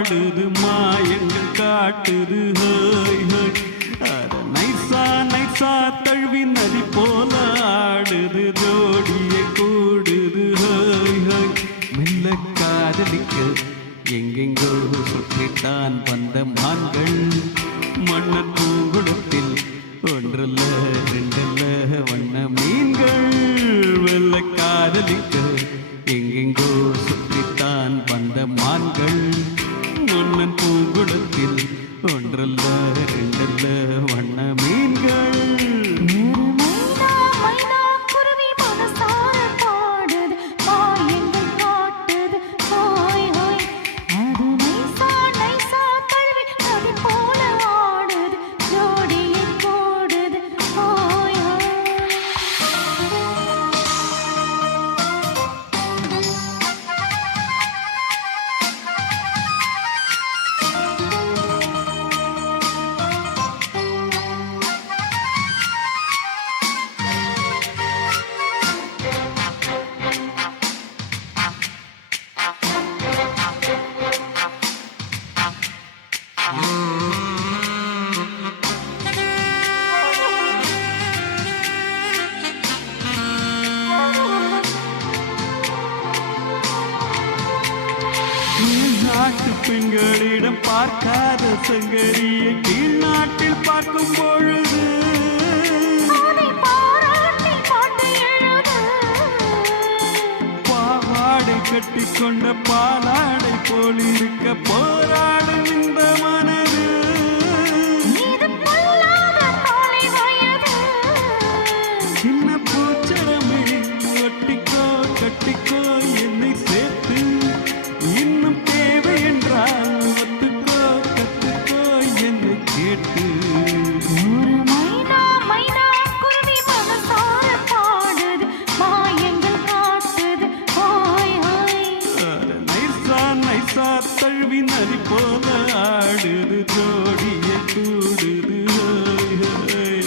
பாடுது மாயங்கள் காட்டுது ஹோய் ஹோய் அத நைசா நைசா தழுவி நதி போல ஆடுது ஜோடியை கூடுது ஹோய் ஹோய் மெல்ல காதலிக்க எங்கெங்கோ சுற்றித்தான் வந்த மான்கள் மன்னன் பூங்குடத்தில் ஒன்றல்ல ரெண்டல்ல வண்ண மீன்கள் வெள்ள காதலிக்க எங்கெங்கோ சுற்றித்தான் வந்த மான்கள் மன்னன் பூங்குடத்தில் ஒன்றல்ல ரெண்டல்ல வண்ண மீன்கள் நாட்டு பெண்களிடம் பார்க்காத சங்கரியை கீழ் நாட்டில் பார்க்கும் பொழுது பாவாடை கட்டிக்கொண்ட பாலாடை போலிருக்க போராடும் இந்த மனது சின்ன பூச்சரமிழி ஒட்டிக்கோ கட்டிக்கோ என்னை சேர்த்து இன்னும் தேவை என்றால் ஒத்துக்கோ கத்துக்கோ என்னை கேட்டு நைசா நைசா தழுவி நதி போல ஆடுது ஜோடியை கூடுது ஹோய் ஹோய்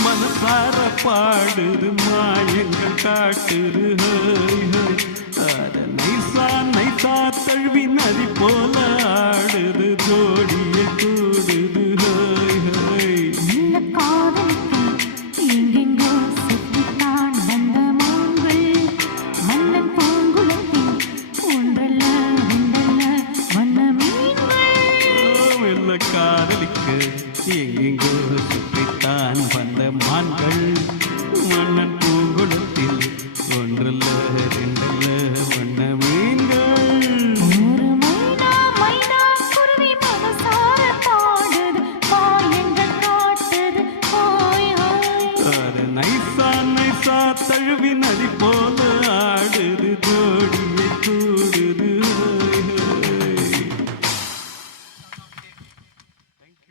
மனசார பாடுது மாயங்கள் காட்டுது ஹோய் ஹோய் அத நைசா நைசா தழுவி நதி போல